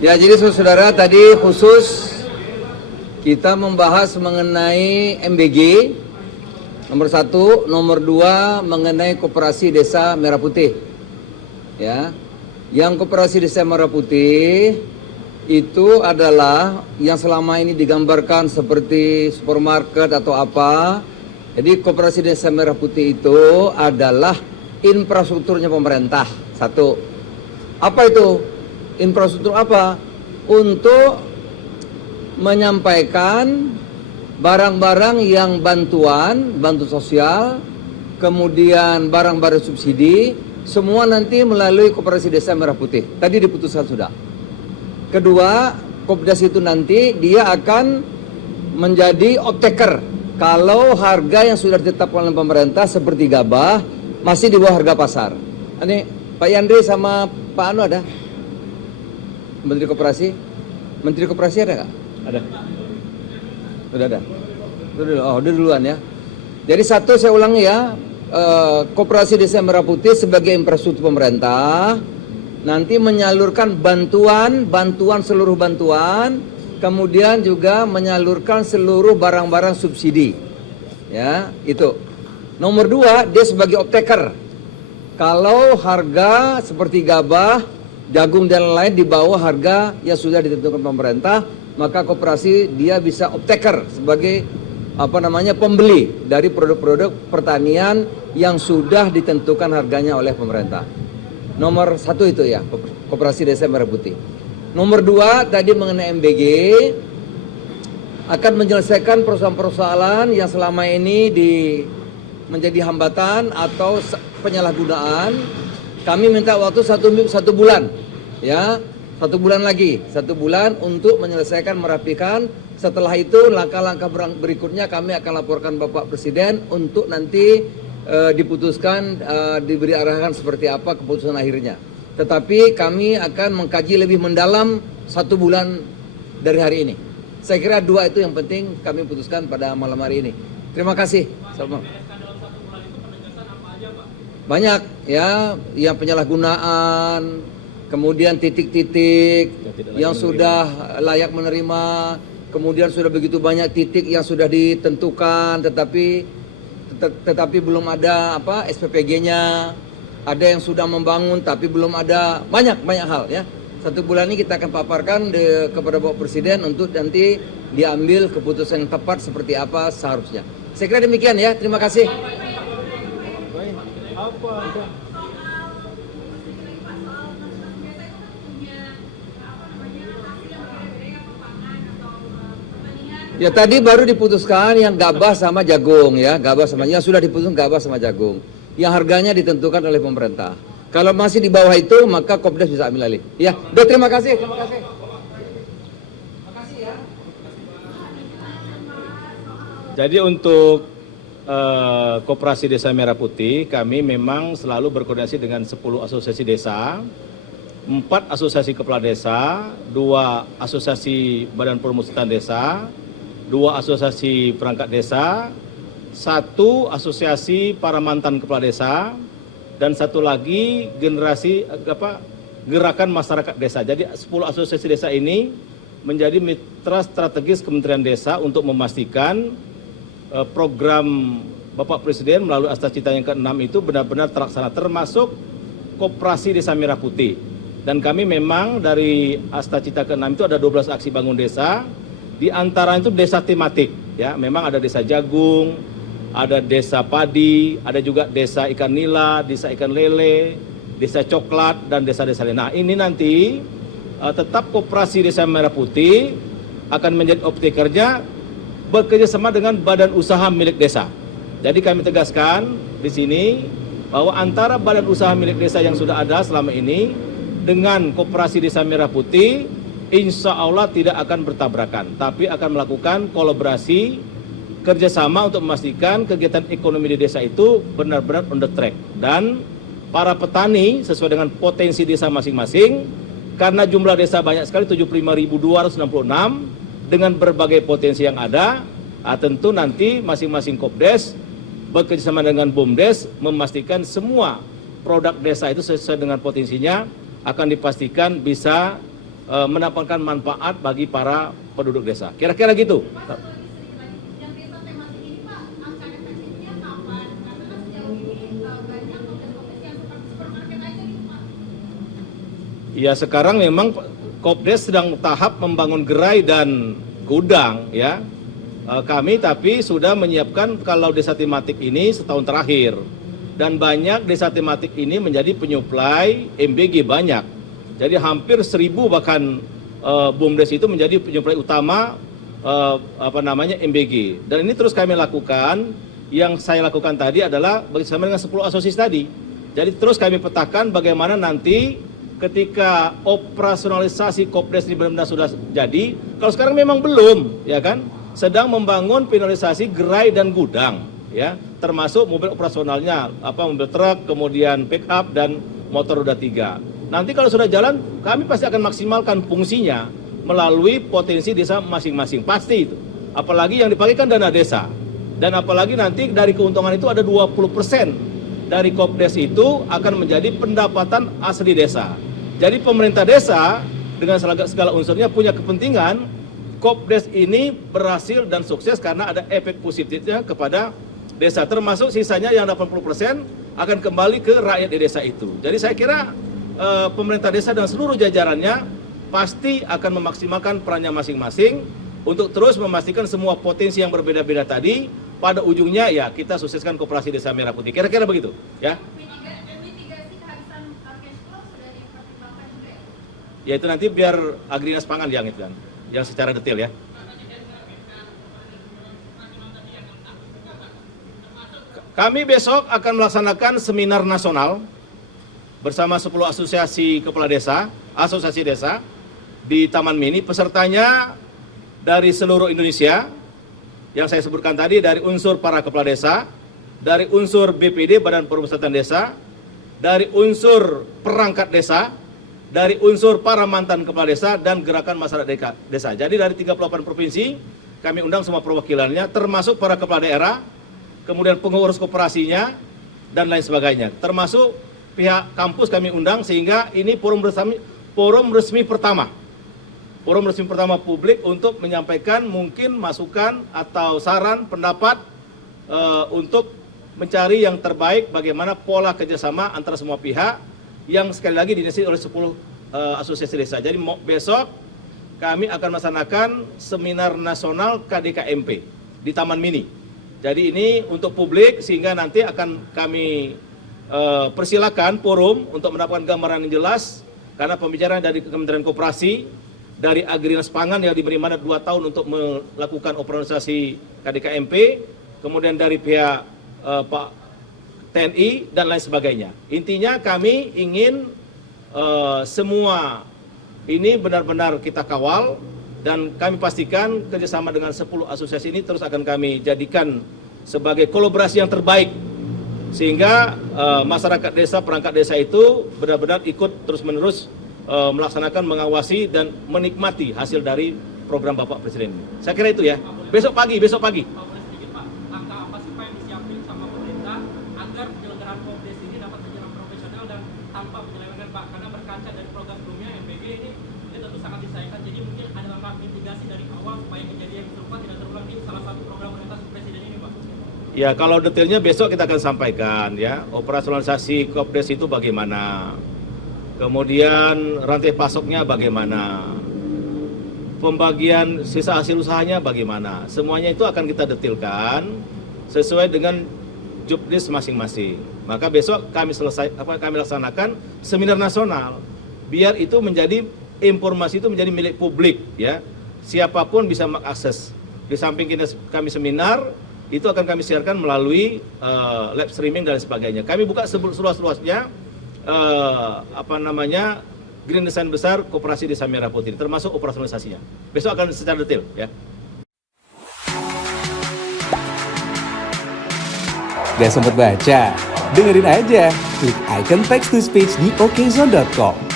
Ya, jadi saudara tadi khusus kita membahas mengenai MBG nomor 1, nomor 2 mengenai Koperasi Desa Merah Putih. Ya. Yang Koperasi Desa Merah Putih itu adalah yang selama ini digambarkan seperti supermarket atau apa. Jadi Koperasi Desa Merah Putih itu adalah infrastrukturnya pemerintah. Satu. Apa itu? Infrastruktur apa? Untuk menyampaikan barang-barang yang bantu sosial, kemudian barang-barang subsidi, semua nanti melalui Koperasi Desa Merah Putih. Tadi diputuskan sudah. Kedua, Kopdas itu nanti dia akan menjadi off-taker. Kalau harga yang sudah ditetapkan oleh pemerintah seperti gabah masih di bawah harga pasar. Ini Pak Yandri sama Pak Anu ada? Menteri Koperasi? Menteri Koperasi ada nggak? Ada. Sudah ada? Udah duluan ya. Jadi satu saya ulangi ya, Koperasi Desa Merah Putih sebagai infrastruktur pemerintah nanti menyalurkan bantuan seluruh bantuan, kemudian juga menyalurkan seluruh barang-barang subsidi. Ya, itu. Nomor 2, dia sebagai off-taker. Kalau harga seperti gabah, jagung dan lain di bawah harga yang sudah ditentukan pemerintah, maka koperasi dia bisa off-taker sebagai pembeli dari produk-produk pertanian yang sudah ditentukan harganya oleh pemerintah. Nomor 1 itu ya, Koperasi Desa Merah Putih. Nomor 2 tadi mengenai MBG akan menyelesaikan persoalan-persoalan yang selama ini menjadi hambatan atau penyalahgunaan. Kami minta waktu satu bulan, ya, 1 bulan lagi, 1 bulan untuk menyelesaikan, merapikan. Setelah itu langkah-langkah berikutnya kami akan laporkan Bapak Presiden untuk nanti diputuskan, diberi arahan seperti apa keputusan akhirnya. Tetapi kami akan mengkaji lebih mendalam 1 bulan dari hari ini. Saya kira 2 itu yang penting kami putuskan pada malam hari ini. Terima kasih. Selamat. Banyak ya, yang penyalahgunaan, kemudian titik-titik yang sudah layak menerima, kemudian sudah begitu banyak titik yang sudah ditentukan tetapi belum ada SPPG-nya, ada yang sudah membangun tapi belum ada, banyak hal ya. 1 bulan ini kita akan paparkan kepada Bapak Presiden untuk nanti diambil keputusan yang tepat seperti apa seharusnya. Saya kira demikian ya, terima kasih. Ya tadi baru diputuskan yang gabah sama jagung ya, yang sudah diputuskan gabah sama jagung. Yang harganya ditentukan oleh pemerintah. Kalau masih di bawah itu maka Kopdas bisa ambil alih. Ya, udah terima kasih. Terima kasih ya. Jadi untuk Koperasi Desa Merah Putih, kami memang selalu berkoordinasi dengan 10 asosiasi desa, 4 asosiasi kepala desa, 2 asosiasi badan permusyawaratan desa, 2 asosiasi perangkat desa, 1 asosiasi para mantan kepala desa, dan 1 lagi gerakan masyarakat desa. Jadi 10 asosiasi desa ini menjadi mitra strategis Kementerian Desa untuk memastikan program Bapak Presiden melalui Asta Cita yang ke-6 itu benar-benar terlaksana, termasuk Koperasi Desa Merah Putih. Dan kami memang dari Asta Cita ke-6 itu ada 12 aksi bangun desa, di antara itu desa tematik, ya. Memang ada desa jagung, ada desa padi, ada juga desa ikan nila, desa ikan lele, desa coklat, dan desa-desa lain. Nah, ini nanti tetap Koperasi Desa Merah Putih akan menjadi off-takernya bekerja sama dengan badan usaha milik desa. Jadi kami tegaskan di sini bahwa antara badan usaha milik desa yang sudah ada selama ini dengan Koperasi Desa Merah Putih, insya Allah tidak akan bertabrakan, tapi akan melakukan kolaborasi kerjasama untuk memastikan kegiatan ekonomi di desa itu benar-benar on the track. Dan para petani sesuai dengan potensi desa masing-masing, karena jumlah desa banyak sekali, 75.266, dengan berbagai potensi yang ada, tentu nanti masing-masing Kopdes bekerjasama dengan BUMDes memastikan semua produk desa itu sesuai dengan potensinya akan dipastikan bisa mendapatkan manfaat bagi para penduduk desa. Kira-kira gitu. Yang desa tematik ini Pak, angka efektifnya kapan? Karena kan sejauh ini banyak kopdes yang seperti supermarket aja gitu Pak. Ya sekarang memang Kopdes sedang tahap membangun gerai dan gudang ya. Kami tapi sudah menyiapkan kalau desa tematik ini setahun terakhir. Dan banyak desa tematik ini menjadi penyuplai MBG banyak. Jadi hampir 1.000 bahkan BUMDes itu menjadi penyuplai utama MBG. Dan ini terus kami lakukan. Yang saya lakukan tadi adalah bersama dengan 10 asosiasi tadi. Jadi terus kami petakan bagaimana nanti ketika operasionalisasi Kopdes ini benar-benar sudah jadi. Kalau sekarang memang belum, ya kan? Sedang membangun finalisasi gerai dan gudang, ya, termasuk mobil operasionalnya, mobil truk, kemudian pick up dan motor roda 3. Nanti kalau sudah jalan, kami pasti akan maksimalkan fungsinya melalui potensi desa masing-masing, pasti itu. Apalagi yang dipakai kan dana desa. Dan apalagi nanti dari keuntungan itu ada 20% dari Kopdes itu akan menjadi pendapatan asli desa. Jadi pemerintah desa dengan segala unsurnya punya kepentingan Kopdes ini berhasil dan sukses karena ada efek positifnya kepada desa. Termasuk sisanya yang 80% akan kembali ke rakyat di desa itu. Jadi saya kira pemerintah desa dan seluruh jajarannya pasti akan memaksimalkan perannya masing-masing untuk terus memastikan semua potensi yang berbeda-beda tadi pada ujungnya ya kita sukseskan Koperasi Desa Merah Putih. Kira-kira begitu ya. Mitigasi kehabisan cash flow sudah dipertimbangkan juga ya? Ya itu nanti biar Agrinas Pangan yang itu kan, yang secara detail ya. Kami besok akan melaksanakan seminar nasional bersama 10 asosiasi kepala desa, asosiasi desa di Taman Mini. Pesertanya dari seluruh Indonesia, yang saya sebutkan tadi dari unsur para kepala desa, dari unsur BPD, Badan Perusahaan Desa, dari unsur perangkat desa, dari unsur para mantan kepala desa, dan gerakan masyarakat desa. Jadi dari 38 provinsi, kami undang semua perwakilannya, termasuk para kepala daerah, kemudian pengurus koperasinya, dan lain sebagainya. Termasuk pihak kampus kami undang, sehingga ini forum resmi pertama. Forum resmi pertama publik untuk menyampaikan mungkin masukan atau saran, pendapat untuk mencari yang terbaik bagaimana pola kerjasama antara semua pihak yang sekali lagi diinisiasi oleh 10 asosiasi desa. Jadi besok kami akan melaksanakan seminar nasional KDKMP di Taman Mini. Jadi ini untuk publik sehingga nanti akan kami persilakan forum untuk mendapatkan gambaran yang jelas karena pembicaraan dari Kementerian Koperasi, dari Agrinas Pangan yang diberi mandat 2 tahun untuk melakukan operasionalisasi KDKMP, kemudian dari pihak Pak TNI dan lain sebagainya. Intinya kami ingin semua ini benar-benar kita kawal dan kami pastikan kerjasama dengan 10 asosiasi ini terus akan kami jadikan sebagai kolaborasi yang terbaik sehingga masyarakat desa, perangkat desa itu benar-benar ikut terus-menerus melaksanakan, mengawasi dan menikmati hasil dari program Bapak Presiden ini. Saya kira itu ya. Besok pagi. Pak, boleh sedikit Pak, langkah apa sih Pak yang disiapin sama pemerintah agar penyelenggaraan Kopdes ini dapat berjalan profesional dan tanpa penyelewengan Pak? Karena berkaca dari program sebelumnya MBG ini tentu sangat disayangkan. Jadi mungkin ada langkah mitigasi dari awal supaya kejadian yang serupa tidak terulang di salah satu program orientasi Presiden ini Pak. Ya kalau detailnya besok kita akan sampaikan ya. Operasionalisasi Kopdes itu bagaimana? Kemudian rantai pasoknya bagaimana? Pembagian sisa hasil usahanya bagaimana? Semuanya itu akan kita detailkan sesuai dengan jobdesk masing-masing. Maka besok kami laksanakan seminar nasional biar itu menjadi informasi itu menjadi milik publik ya. Siapapun bisa mengakses. Di samping kami seminar itu akan kami siarkan melalui live streaming dan sebagainya. Kami buka seluas-luasnya Green Design besar Koperasi Desa Merah Putih termasuk operasionalisasinya. Besok akan secara detail ya. Gak sempet baca? Dengerin aja, klik icon text to speech di okezone.com.